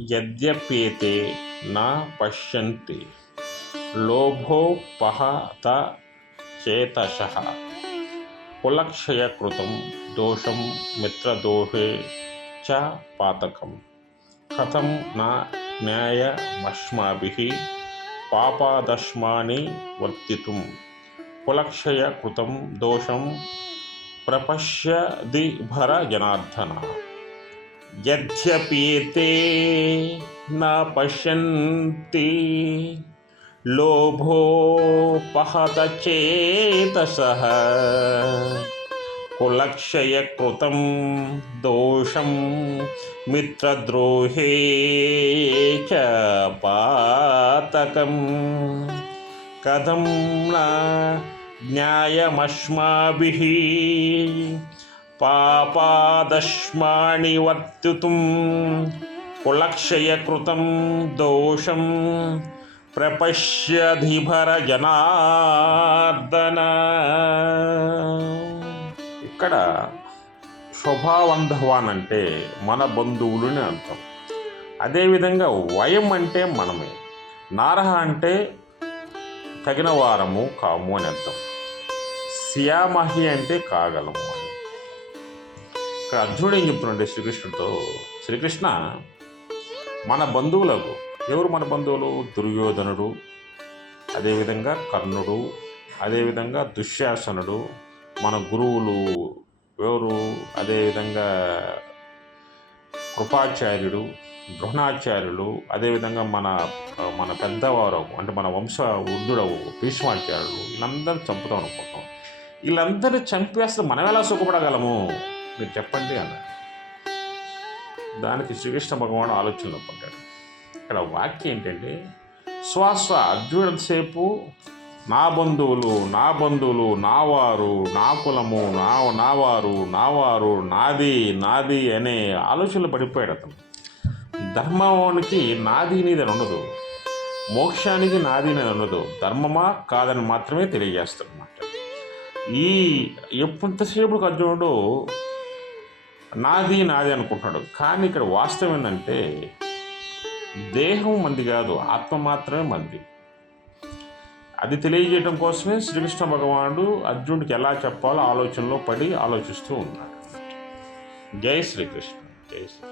यद्यप्येते न पश्यन्ति। लोभोपहत चेतसः कुलक्षयकृतं दोषं मित्रदोषे च पातकं कथं न ज्ञायमस्माभिः पापादश्मानि वर्तितुं कुलक्षयकृतं दोषं प्रपश्यदिभरजनार्दन। यद्यप्येते न पश्यन्ति। लोभोपहतचेतसः कुलक्षयकृतं दोषं मित्रद्रोहे च पातकं कथं न ज्ञायमस्माभिः పాపాదష్మాణి నా వర్తితుం కులక్షయకృతం దోషం ప్రపశ్యధిభర జనార్దన. ఇక్కడ శుభావంధవాన్ అంటే మన బంధువులని అర్థం. అదేవిధంగా వయం అంటే మనమే. నారహ అంటే తగిన వారము కాము అని అర్థం. సియామహి అంటే కాగలము. అని ఇక్కడ అర్జునుడు ఏం చెప్తున్నాడు శ్రీకృష్ణుడితో శ్రీకృష్ణ మన బంధువులకు ఎవరు మన బంధువులు? దుర్యోధనుడు అదేవిధంగా కర్ణుడు అదేవిధంగా దుశ్శాసనుడు మన గురువులు ఎవరు? అదేవిధంగా కృపాచార్యుడు ద్రోణాచార్యులు అదేవిధంగా మన మన పెద్దవారు అంటే మన వంశ వృద్ధుడవు భీష్మాచార్యులు వీళ్ళందరూ చంపుతాం అనుకుంటాం వీళ్ళందరూ చంపేస్తే మనం ఎలా సుఖపడగలము? మీరు చెప్పండి అన్న. దానికి శ్రీకృష్ణ భగవాను ఆలోచనలో పడ్డాడు ఇక్కడ వాక్యం ఏంటంటే శ్వాస అర్జునుడిసేపు నా బంధువులు నా బంధువులు నావారు నా కులము నా నావారు నావారు నాది నాది అనే ఆలోచనలు పడిపోయాడు అతను. ధర్మానికి నాది నీది అని ఉండదు. మోక్షానికి నాది అనేది ఉండదు. ధర్మమా కాదని మాత్రమే తెలియజేస్తాడు అన్నమాట. ఈ ఎంతసేపు అర్జునుడు నాది నాది అనుకుంటున్నాడు. కానీ ఇక్కడ వాస్తవం ఏంటంటే దేహం మంది కాదు ఆత్మ మాత్రమే మంది. అది తెలియజేయడం కోసమే శ్రీకృష్ణ భగవానుడు అర్జునుడికి ఎలా చెప్పాలో ఆలోచనలో పడి ఆలోచిస్తూ ఉన్నాడు. జై శ్రీకృష్ణ జై శ్రీ